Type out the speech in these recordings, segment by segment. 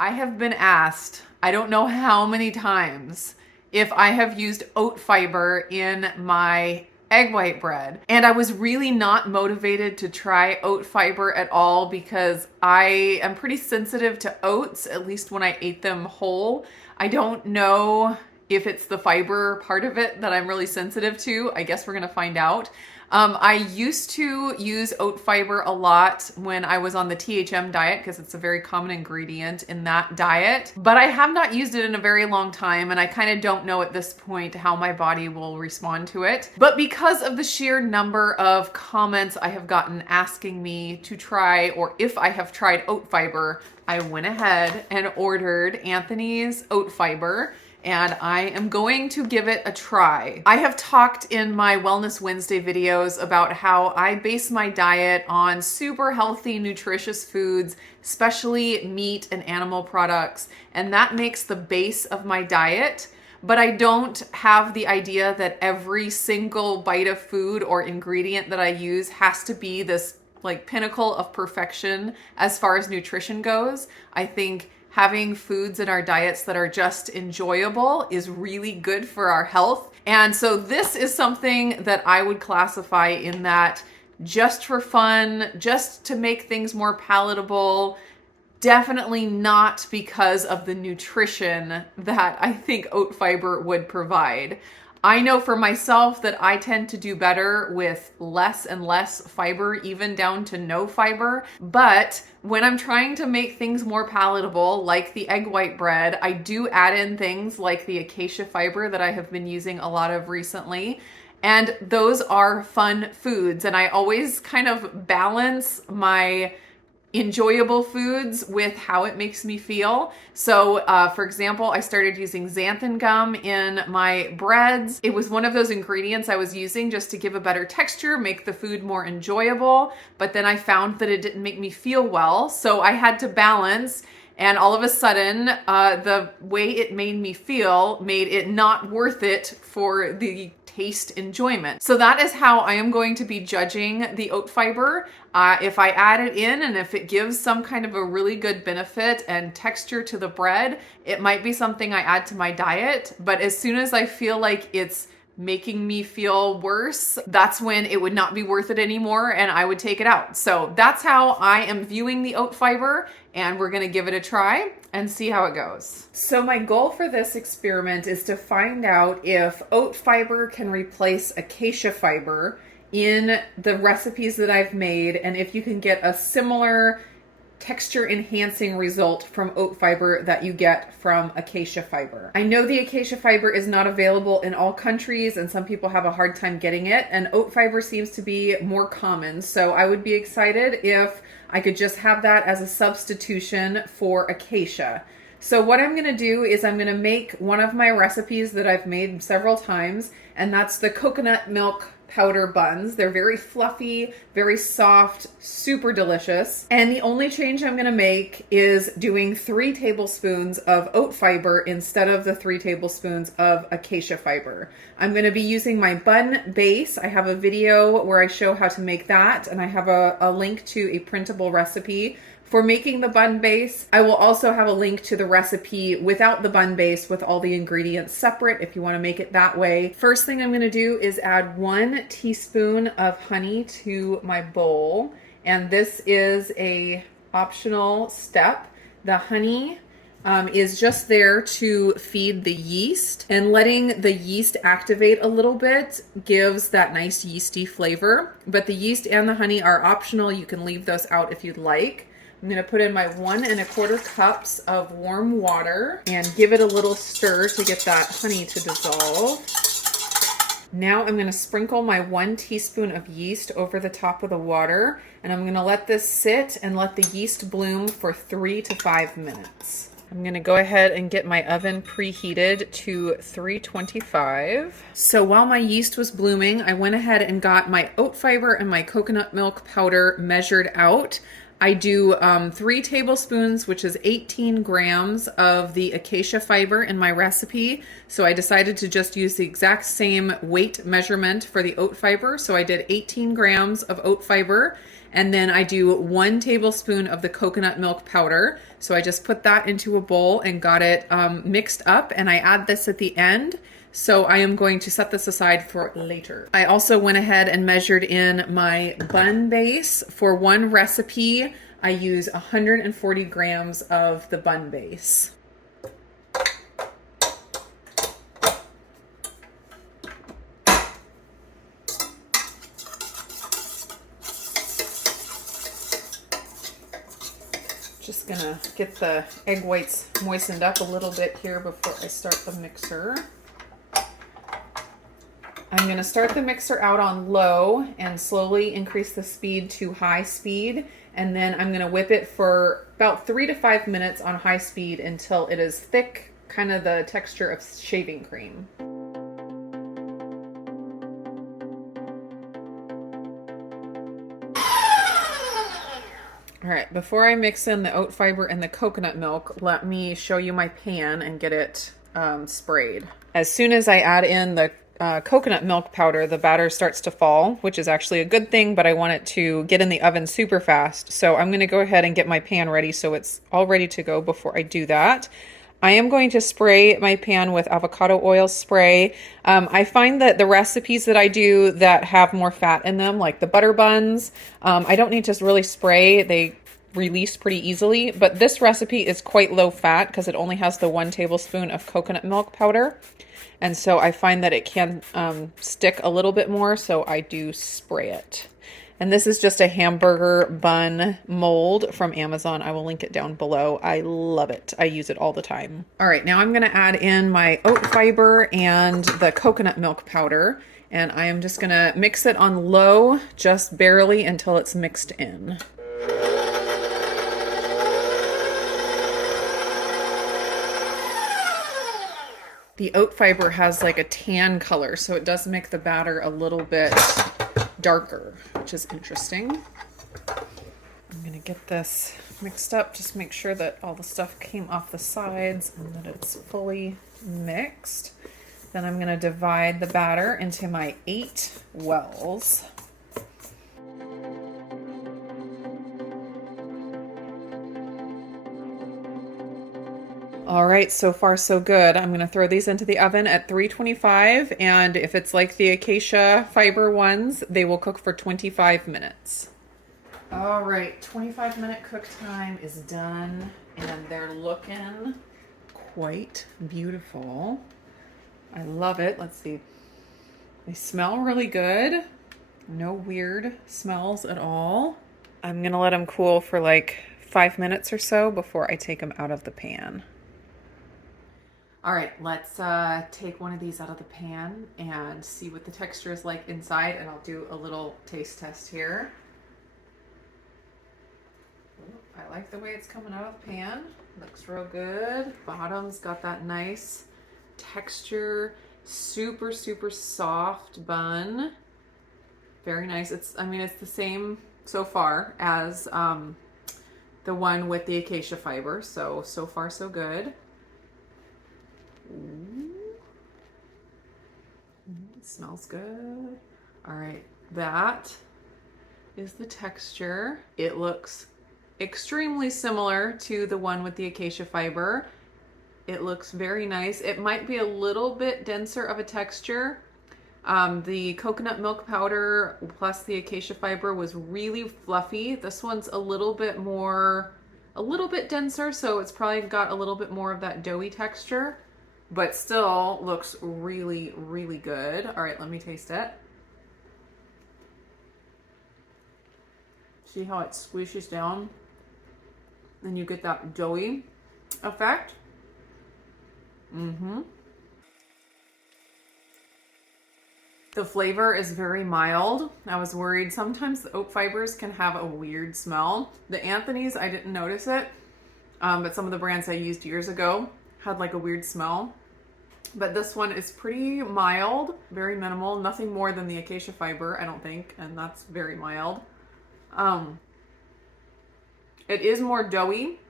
I have been asked, I don't know how many times, if I have used oat fiber in my egg white bread. And I was really not motivated to try oat fiber at all because I am pretty sensitive to oats, at least when I ate them whole. I don't know if it's the fiber part of it that I'm really sensitive to. I guess we're gonna find out. I used to use oat fiber a lot when I was on the THM diet because it's a very common ingredient in that diet, but I have not used it in a very long time and I kind of don't know at this point how my body will respond to it. But because of the sheer number of comments I have gotten asking me to try or if I have tried oat fiber, I went ahead and ordered Anthony's oat fiber. And I am going to give it a try. I have talked in my Wellness Wednesday videos about how I base my diet on super healthy, nutritious foods, especially meat and animal products, and that makes the base of my diet. But I don't have the idea that every single bite of food or ingredient that I use has to be this like pinnacle of perfection as far as nutrition goes. I think having foods in our diets that are just enjoyable is really good for our health. And so this is something that I would classify in that just for fun, just to make things more palatable, definitely not because of the nutrition that I think oat fiber would provide. I know for myself that I tend to do better with less and less fiber, even down to no fiber. But when I'm trying to make things more palatable, like the egg white bread, I do add in things like the acacia fiber that I have been using a lot of recently. And those are fun foods. And I always kind of balance my enjoyable foods with how it makes me feel. So for example, I started using xanthan gum in my breads. It was one of those ingredients I was using just to give a better texture, make the food more enjoyable, but then I found that it didn't make me feel well, so I had to balance. And all of a sudden, the way it made me feel made it not worth it for the taste enjoyment. So that is how I am going to be judging the oat fiber. If I add it in and if it gives some kind of a really good benefit and texture to the bread, it might be something I add to my diet. But as soon as I feel like it's making me feel worse, that's when it would not be worth it anymore and I would take it out. So that's how I am viewing the oat fiber, and we're gonna give it a try and see how it goes. So my goal for this experiment is to find out if oat fiber can replace acacia fiber in the recipes that I've made, and if you can get a similar texture enhancing result from oat fiber that you get from acacia fiber. I know the acacia fiber is not available in all countries and some people have a hard time getting it, and oat fiber seems to be more common. So I would be excited if I could just have that as a substitution for acacia. So what I'm gonna do is I'm gonna make one of my recipes that I've made several times, and that's the coconut milk powder buns. They're very fluffy, very soft, super delicious. And the only change I'm gonna make is doing 3 tablespoons of oat fiber instead of the 3 tablespoons of acacia fiber. I'm gonna be using my bun base. I have a video where I show how to make that, and I have a link to a printable recipe for making the bun base. I will also have a link to the recipe without the bun base with all the ingredients separate if you want to make it that way. First thing I'm going to do is add 1 teaspoon of honey to my bowl, and this is a optional step. The honey is just there to feed the yeast, and letting the yeast activate a little bit gives that nice yeasty flavor. But the yeast and the honey are optional. You can leave those out if you'd like. I'm going to put in my 1 1/4 cups of warm water and give it a little stir to get that honey to dissolve. Now I'm going to sprinkle my 1 teaspoon of yeast over the top of the water, and I'm going to let this sit and let the yeast bloom for 3 to 5 minutes. I'm going to go ahead and get my oven preheated to 325. So while my yeast was blooming, I went ahead and got my oat fiber and my coconut milk powder measured out. I do 3 tablespoons, which is 18 grams of the acacia fiber in my recipe. So I decided to just use the exact same weight measurement for the oat fiber. So I did 18 grams of oat fiber. And then I do 1 tablespoon of the coconut milk powder. So I just put that into a bowl and got it mixed up, and I add this at the end. So I am going to set this aside for later. I also went ahead and measured in my bun base. For one recipe, I use 140 grams of the bun base. Just gonna get the egg whites moistened up a little bit here before I start the mixer. I'm gonna start the mixer out on low and slowly increase the speed to high speed. And then I'm gonna whip it for about 3 to 5 minutes on high speed until it is thick, kind of the texture of shaving cream. All right, before I mix in the oat fiber and the coconut milk, let me show you my pan and get it sprayed. As soon as I add in the coconut milk powder, the batter starts to fall, which is actually a good thing, but I want it to get in the oven super fast. So I'm going to go ahead and get my pan ready so it's all ready to go before I do that. I am going to spray my pan with avocado oil spray. I find that the recipes that I do that have more fat in them, like the butter buns, I don't need to really spray. They release pretty easily, but this recipe is quite low fat because it only has the 1 tablespoon of coconut milk powder. And so I find that it can stick a little bit more, so I do spray it. And this is just a hamburger bun mold from Amazon. I will link it down below. I love it. I use it all the time. All right, now I'm gonna add in my oat fiber and the coconut milk powder. And I am just gonna mix it on low, just barely until it's mixed in. The oat fiber has like a tan color, so it does make the batter a little bit darker, which is interesting. I'm gonna get this mixed up, just make sure that all the stuff came off the sides and that it's fully mixed. Then I'm gonna divide the batter into my 8 wells. All right, so far so good. I'm gonna throw these into the oven at 325, and if it's like the acacia fiber ones, they will cook for 25 minutes. All right, 25-minute cook time is done, and they're looking quite beautiful. I love it. Let's see. They smell really good. No weird smells at all. I'm gonna let them cool for like 5 minutes or so before I take them out of the pan. All right, let's take one of these out of the pan and see what the texture is like inside, and I'll do a little taste test here. I like the way it's coming out of the pan. Looks real good. Bottom's got that nice texture, super, super soft bun. Very nice. It's the same so far as the one with the acacia fiber. So far so good. Ooh. It smells good. All right, that is the texture. It looks extremely similar to the one with the acacia fiber. It looks very nice. It might be a little bit denser of a texture. The coconut milk powder plus the acacia fiber was really fluffy. This one's a little bit denser, so it's probably got a little bit more of that doughy texture, but still looks really, really good. All right, let me taste it. See how it squishes down? And you get that doughy effect. The flavor is very mild. I was worried sometimes the oat fibers can have a weird smell. The Anthony's, I didn't notice it, but some of the brands I used years ago had like a weird smell. But this one is pretty mild, very minimal, nothing more than the acacia fiber, I don't think, and that's very mild. It is more doughy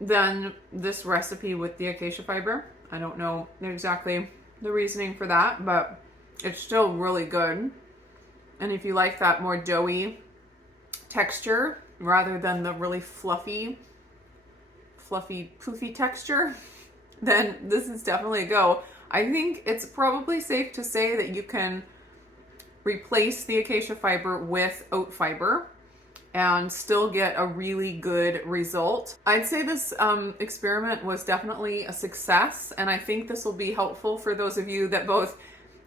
than this recipe with the acacia fiber. I don't know exactly the reasoning for that, but it's still really good. And if you like that more doughy texture rather than the really fluffy, poofy texture, then this is definitely a go. I think it's probably safe to say that you can replace the acacia fiber with oat fiber and still get a really good result. I'd say this experiment was definitely a success, and I think this will be helpful for those of you that both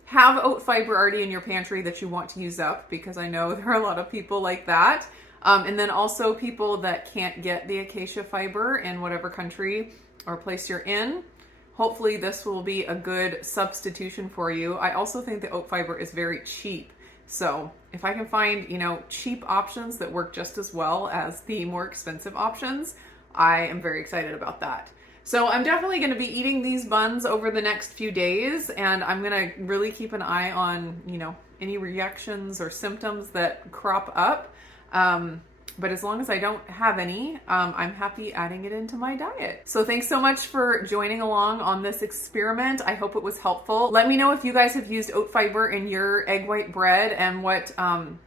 have oat fiber already in your pantry that you want to use up, because I know there are a lot of people like that. And then also people that can't get the acacia fiber in whatever country or place you're in. Hopefully this will be a good substitution for you. I also think the oat fiber is very cheap. So if I can find, cheap options that work just as well as the more expensive options, I am very excited about that. So I'm definitely going to be eating these buns over the next few days, and I'm going to really keep an eye on, any reactions or symptoms that crop up. But as long as I don't have any, I'm happy adding it into my diet. So thanks so much for joining along on this experiment. I hope it was helpful. Let me know if you guys have used oat fiber in your egg white bread and what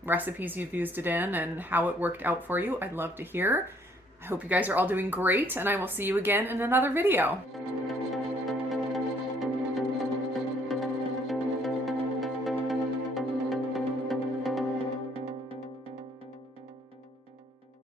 recipes you've used it in and how it worked out for you. I'd love to hear. I hope you guys are all doing great, and I will see you again in another video.